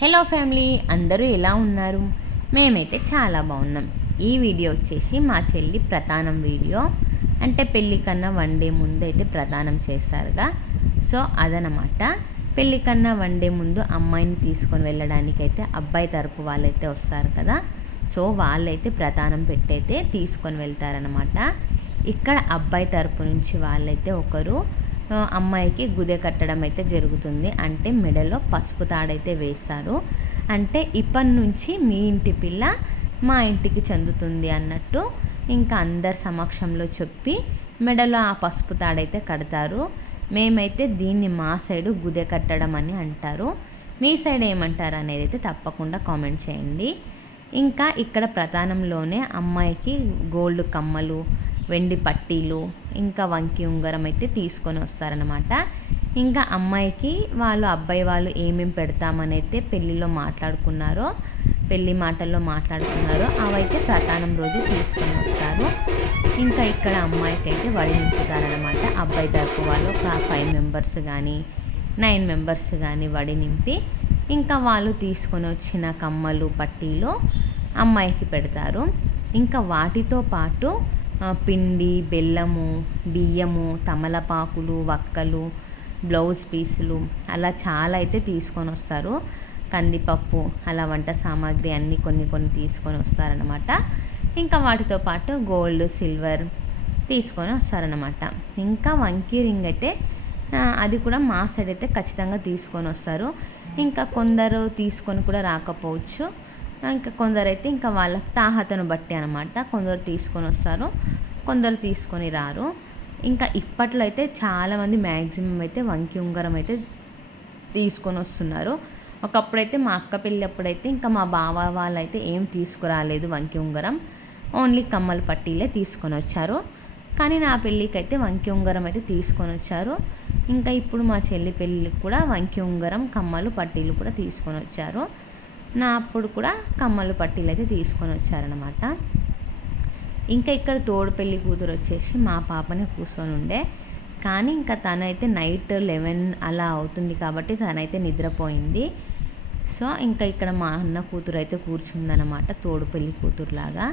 Hello family, అందరూ ఎలా ఉన్నారు? మేమైతే చాలా బాగున్నాం. ఈ వీడియో వచ్చేసి మా చెల్లి ప్రతానం వీడియో. అంటే పెళ్ళి కన్నా 1 డే ముందు అయితే ప్రతానం చేస్తారుగా, సో అదనమాట. పెళ్ళి కన్నా 1 డే ముందు అమ్మాయిని తీసుకొని వెళ్ళడానికైతే అబ్బాయి తరపు వాళ్ళైతే వస్తారు కదా, సో వాళ్ళైతే ప్రతానం పెట్టయితే తీసుకొని వెళ్తారనమాట. ఇక్కడ అబ్బాయి తరపు నుంచి వాళ్ళైతే ఒకరు అమ్మాయికి గుదె కట్టడం అయితే జరుగుతుంది. అంటే మెడలో పసుపు తాడైతే వేస్తారు. అంటే ఇప్పటి నుంచి మీ ఇంటి పిల్ల మా ఇంటికి చెందుతుంది అన్నట్టు ఇంకా అందరి సమక్షంలో చెప్పి మెడలో ఆ పసుపు తాడైతే కడతారు. మేమైతే దీన్ని మా సైడు గుదె కట్టడం అని అంటారు. మీ సైడ్ ఏమంటారు అనేది అయితే తప్పకుండా కామెంట్ చేయండి. ఇంకా ఇక్కడ ప్రధానంలోనే అమ్మాయికి గోల్డ్ కమ్మలు, వెండి పట్టీలు, ఇంకా వంకి ఉంగరం అయితే తీసుకొని వస్తారనమాట. ఇంకా అమ్మాయికి అబ్బాయి వాళ్ళు ఏమేమి పెడతామని అయితే పెళ్ళిలో మాట్లాడుకున్నారో, పెళ్ళి మాటల్లో మాట్లాడుకున్నారో అవైతే ప్రధానం రోజు తీసుకొని వస్తారు. ఇంకా ఇక్కడ అమ్మాయికి అయితే వడి నింపుతారనమాట. అబ్బాయి తరపు వాళ్ళు ఒక 5 మెంబర్స్ కానీ 9 మెంబర్స్ కానీ వడి నింపి ఇంకా వాళ్ళు తీసుకొని వచ్చిన కమ్మలు, పట్టీలు అమ్మాయికి పెడతారు. ఇంకా వాటితో పాటు పిండి, బెల్లము, బియ్యము, తమలపాకులు, వక్కలు, బ్లౌజ్ పీసులు అలా చాలా అయితే తీసుకొని వస్తారు. కందిపప్పు అలా వంట సామాగ్రి అన్నీ కొన్ని తీసుకొని వస్తారనమాట. ఇంకా వాటితో పాటు గోల్డ్, సిల్వర్ తీసుకొని వస్తారనమాట. ఇంకా వంకీ రింగ్ అయితే అది కూడా మా సైడ్ అయితే ఖచ్చితంగా తీసుకొని వస్తారు. ఇంకా కొందరు తీసుకొని కూడా రాకపోవచ్చు. ఇంకా కొందరైతే ఇంకా వాళ్ళ తాహతను బట్టి అనమాట. కొందరు తీసుకొని వస్తారు, కొందరు తీసుకొని రారు. ఇంకా ఇప్పట్లో అయితే చాలామంది మ్యాక్సిమం అయితే వంకి ఉంగరం అయితే తీసుకొని వస్తున్నారు. ఒకప్పుడైతే మా అక్క పెళ్ళప్పుడైతే ఇంకా మా బావ వాళ్ళైతే ఏం తీసుకురాలేదు వంకి ఉంగరం, ఓన్లీ కమ్మల పట్టీలే తీసుకొని వచ్చారు. కానీ నా పెళ్ళికి అయితే వంకి ఉంగరం అయితే తీసుకొని వచ్చారు. ఇంకా ఇప్పుడు మా చెల్లి పెళ్ళికి కూడా వంకి ఉంగరం, కమ్మలు, పట్టీలు కూడా తీసుకొని వచ్చారు. నా అప్పుడు కూడా కమ్మలు, పట్టీలు అయితే తీసుకొని వచ్చారనమాట. ఇంకా ఇక్కడ తోడు పెళ్ళి కూతురు వచ్చేసి మా పాపనే కూర్చొని ఉండే, కానీ ఇంకా తనైతే నైట్ 11 అలా అవుతుంది కాబట్టి తనైతే నిద్రపోయింది. సో ఇంకా ఇక్కడ మా అన్న కూతురు అయితే కూర్చుందనమాట, తోడు పెళ్ళి కూతురులాగా.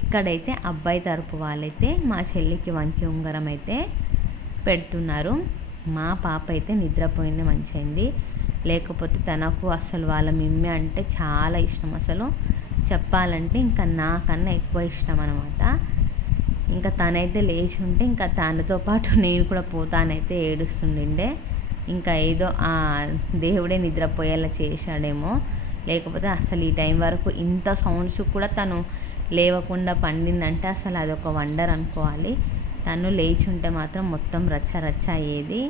ఇక్కడైతే అబ్బాయి తరపు వాళ్ళైతే మా చెల్లికి వంకి ఉంగరం అయితే పెడుతున్నారు. మా పాప అయితే నిద్రపోయింది, మంచిది. లేకపోతే తనకు అసలు వాళ్ళ మిమ్మి అంటే చాలా ఇష్టం. అసలు చెప్పాలంటే ఇంకా నాకన్నా ఎక్కువ ఇష్టం అనమాట. ఇంకా తనైతే లేచి ఉంటే ఇంకా తనతో పాటు నేను కూడా పోతానైతే ఏడుస్తుండే. ఇంకా ఏదో ఆ దేవుడే నిద్రపోయేలా చేశాడేమో, లేకపోతే అసలు ఈ టైం వరకు ఇంత సౌండ్స్ కూడా తను లేవకుండా పండిందంటే అసలు అదొక వండర్ అనుకోవాలి. తను లేచి ఉంటే మాత్రం మొత్తం రచ్చ రచ్చ అయ్యేది.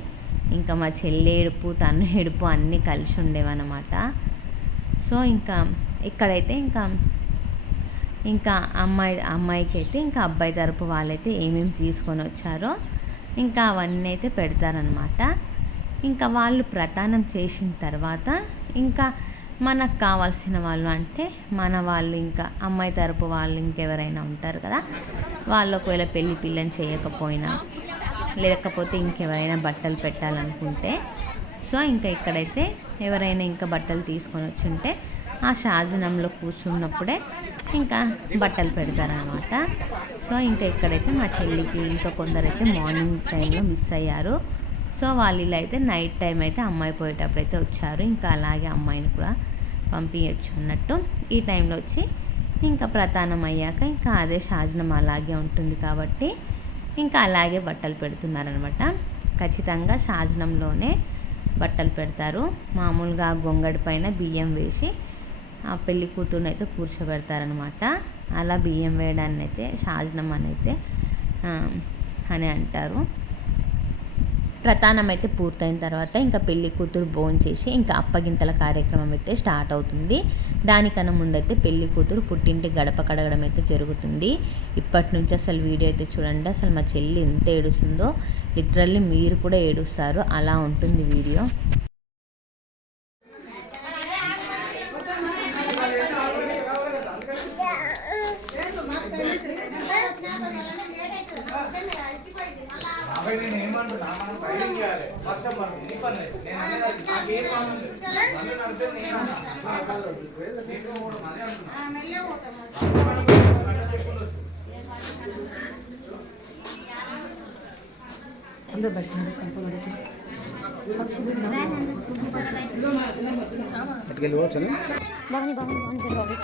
ఇంకా మా చెల్లి ఏడుపు, తను ఏడుపు అన్నీ కలిసి ఉండేవన్నమాట. సో ఇంకా ఇక్కడైతే ఇంకా అమ్మాయికి అయితే ఇంకా అబ్బాయి తరపు వాళ్ళైతే ఏమేమి తీసుకొని వచ్చారో ఇంకా అవన్నీ అయితే పెడతారనమాట. ఇంకా వాళ్ళు ప్రదానం చేసిన తర్వాత ఇంకా మనకు కావాల్సిన వాళ్ళు అంటే మన వాళ్ళు, ఇంకా అమ్మాయి తరపు వాళ్ళు ఇంకెవరైనా ఉంటారు కదా, వాళ్ళు ఒకవేళ పెళ్ళి పిల్లని చేయకపోయినా, లేకపోతే ఇంకెవరైనా బట్టలు పెట్టాలనుకుంటే, సో ఇంకా ఇక్కడైతే ఎవరైనా ఇంకా బట్టలు తీసుకొని వచ్చుంటే ఆ షాజనంలో కూర్చున్నప్పుడే ఇంకా బట్టలు పెడతారనమాట. సో ఇంకా ఇక్కడైతే మా చెల్లికి ఇంకా కొందరైతే మార్నింగ్ టైంలో మిస్ అయ్యారు. సో వాళ్ళు ఇలా అయితే నైట్ టైం అయితే అమ్మాయి పోయేటప్పుడు అయితే వచ్చారు. ఇంకా అలాగే అమ్మాయిని కూడా పంపించచ్చు అన్నట్టు ఈ టైంలో వచ్చి ఇంకా ప్రతానం అయ్యాక ఇంకా అదే షాజనం అలాగే ఉంటుంది కాబట్టి ఇంకా అలాగే బట్టలు పెడుతున్నారనమాట. ఖచ్చితంగా షాజనంలోనే బట్టలు పెడతారు. మామూలుగా గొంగడి పైన బియ్యం వేసి ఆ పెళ్లి కూతురుని అయితే కూర్చోబెడతారనమాట. అలా బియ్యం వేయడాన్ని అయితే షాజనం అని అంటారు. ప్రతానం అయితే పూర్తయిన తర్వాత ఇంకా పెళ్లి కూతురు భోంచేసి ఇంకా అప్పగింతల కార్యక్రమం అయితే స్టార్ట్ అవుతుంది. దానికన్నా ముందైతే పెళ్లి కూతురు పుట్టింటి గడప కడగడం అయితే జరుగుతుంది. ఇప్పటి నుంచి అసలు వీడియో అయితే చూడండి. అసలు మా చెల్లి ఎంత ఏడుస్తుందో, లిటరల్లీ మీరు కూడా ఏడుస్తారు, అలా ఉంటుంది వీడియో. నేను ఏమంటున్నా మనం ధైర్యం చేయాలి వర్షం పడుతుంది నీ పని నేను అనేది నాకేం కావాలి నన్ను నడితే నేను అందరూ బయట పట్టుకెళ్ళి పోవచ్చా బాగుంది బాగుంది బాగుంది బాబు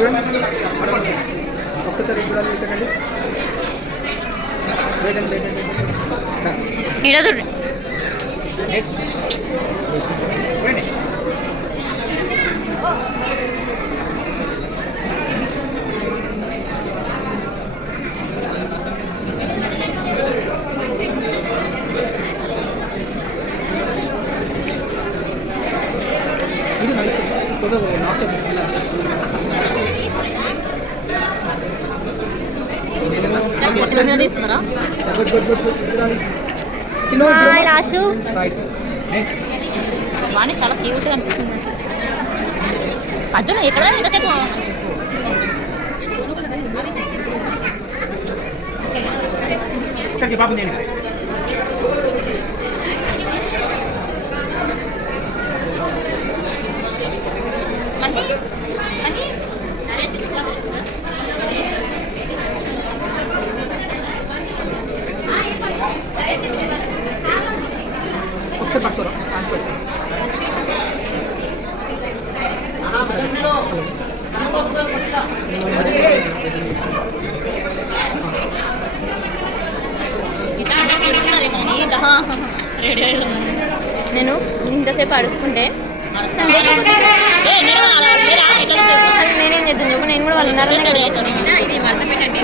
చూడండి ఒక్కసారి చూడాలి పెట్టండి ఈరోజు నెక్స్ట్ చూడండి ఇది నడుస్తుంది లాస్ట్ తీసుకురా గుడ్ గుడ్ గుడ్ స్మైల్ ఆశు రైట్ నెక్స్ట్ వాణి చాలా క్యూట్గా అనిపిస్తుంది అర్జున్ ఎక్కడ ఎంతసేపు ఇక్కడికి పాపం నేను ఒకసారి పట్టుకోరా నేను ఇంతసేపు అడుగుతుంటే నేనేం చేద్దాను చెప్పు నేను కూడా వాళ్ళు ఇది మడత పెట్టండి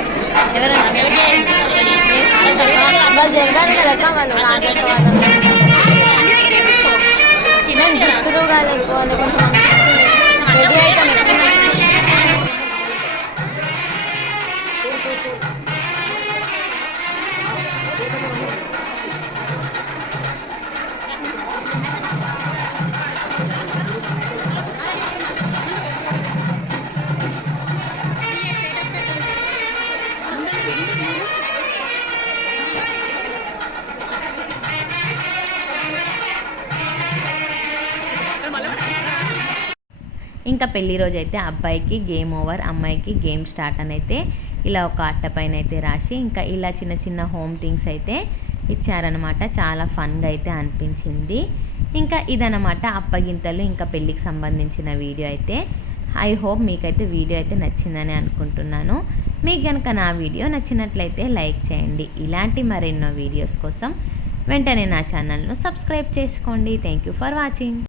వాళ్ళు జరగాలి కదా వాళ్ళు మేము జుట్టుతో కాదు కొంచెం రెడీ అవుతాం ఇంకా పెళ్లి రోజు అయితే అబ్బాయికి గేమ్ ఓవర్, అమ్మాయికి గేమ్ స్టార్ట్ అని అయితే ఇలా ఒక అట్ట పైన అయితే రాసి ఇంకా ఇలా చిన్న చిన్న హోమ్ థింగ్స్ అయితే ఇచ్చారనమాట. చాలా ఫన్గా అయితే అనిపించింది. ఇంకా ఇదనమాట అప్పగింతలు ఇంకా పెళ్ళికి సంబంధించిన వీడియో అయితే. ఐ హోప్ మీకైతే వీడియో అయితే నచ్చిందని అనుకుంటున్నాను. మీకు కనుక నా వీడియో నచ్చినట్లయితే లైక్ చేయండి. ఇలాంటి మరెన్నో వీడియోస్ కోసం వెంటనే నా ఛానల్ను సబ్స్క్రైబ్ చేసుకోండి. Thank you for watching.